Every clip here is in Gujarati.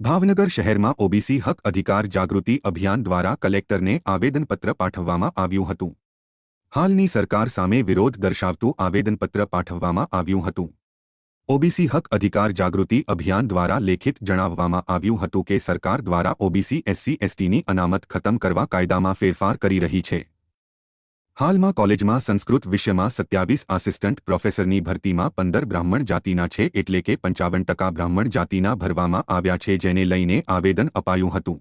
ભાવનગર શહેરમાં ઓબીસી હક અધિકાર જાગૃતિ અભિયાન દ્વારા કલેક્ટરને આવેદનપત્ર પાઠવવામાં આવ્યું હતું। હાલની સરકાર સામે વિરોધ દર્શાવતું આવેદનપત્ર પાઠવવામાં આવ્યું હતું। ઓબીસી હક અધિકાર જાગૃતિ અભિયાન દ્વારા લેખિત જણાવવામાં આવ્યું હતું કે સરકાર દ્વારા ઓબીસી એસસી એસટીની અનામત ખતમ કરવા કાયદામાં ફેરફાર કરી રહી છે। હાલમાં કોલેજમાં સંસ્કૃત વિષયમાં 27 આસિસ્ટન્ટ પ્રોફેસરની ભરતીમાં 15 બ્રાહ્મણ જાતિના છે, એટલે કે 55% બ્રાહ્મણ જાતિના ભરવામાં આવ્યા છે, જેને લઈને આવેદન અપાયું હતું।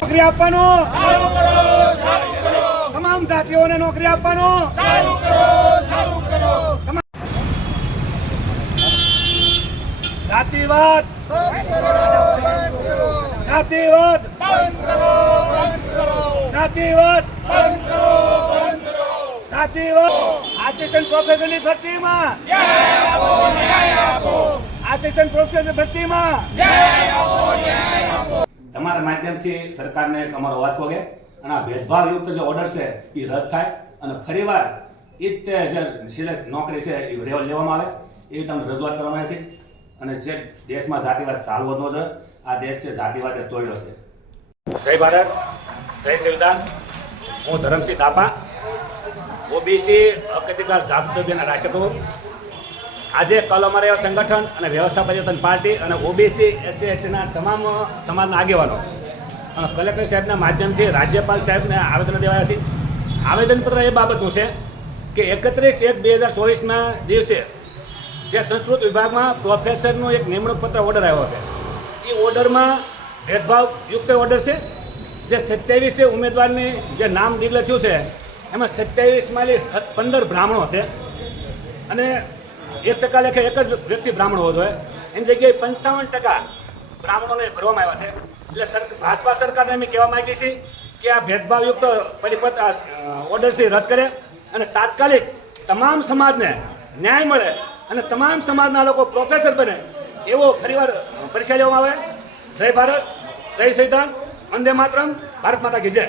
નોકરી આપવાનો ચાલુ કરો, તમામ જાતિઓને નોકરી આપવાનો ચાલુ કરો। જાતિવાદ જાતિવાદ જાતિવાદ જાતિવાદ આસિસ્ટન્ટ પ્રોફેસરની ભરતીમાં આસિસ્ટન્ટ પ્રોફેસર ભરતીમાં તમારા માધ્યમથી સરકારને એક અમારો અવાજ પહોંચે અને આ ભેદભાવયુક્ત જે ઓર્ડર છે એ રદ થાય અને ફરીવાર એ જ જે સિલેક્ટ નોકરી છે એ લેવામાં આવે એ તમને રજૂઆત કરવામાં આવે છે। અને જે દેશમાં જાતિવાદ ચાલવો ન જોઈએ, આ દેશ છે જાતિવાદે તોડ્યો છે। જય ભારત, જય સંવિધાન। હું ધરમસિંહ દાપા, ઓબીસી હક અધિકાર જાગૃતિ અભિયાનના રાષ્ટ્રપ્રમુખ। આજે કલ અમારે સંગઠન અને વ્યવસ્થા પરિવર્તન પાર્ટી અને ઓબીસી એસસી એસટીના તમામ સમાજના આગેવાનો કલેક્ટર સાહેબના માધ્યમથી રાજ્યપાલ સાહેબને આવેદન દેવાયા છે। આવેદનપત્ર એ બાબતનું છે કે 31/1/2024ના દિવસે જે સંસ્કૃત વિભાગમાં પ્રોફેસરનું એક નિમણૂક પત્ર ઓર્ડર આવ્યો છે, એ ઓર્ડરમાં ભેદભાવયુક્ત ઓર્ડર છે। જે 27 ઉમેદવારની જે નામ ડિક્લેર થયું છે એમાં 27માંથી 15 બ્રાહ્મણો છે અને 1% લેખે એક જ વ્યક્તિ બ્રાહ્મણ હોવો જોઈએ, એની જગ્યાએ 55% બ્રાહ્મણોને ભરવામાં આવ્યા છે। એટલે ભાજપા સરકારને અમે કહેવા માંગીએ છીએ કે આ ભેદભાવયુક્ત પરિપત્ર ઓર્ડરથી રદ કરે અને તાત્કાલિક તમામ સમાજને ન્યાય મળે અને તમામ સમાજના લોકો પ્રોફેસર બને એવો ફરીવાર પરીક્ષા લેવામાં આવે। જય ભારત, જય સંવિધાન, વંદે માતરમ, ભારત માતા કી જય।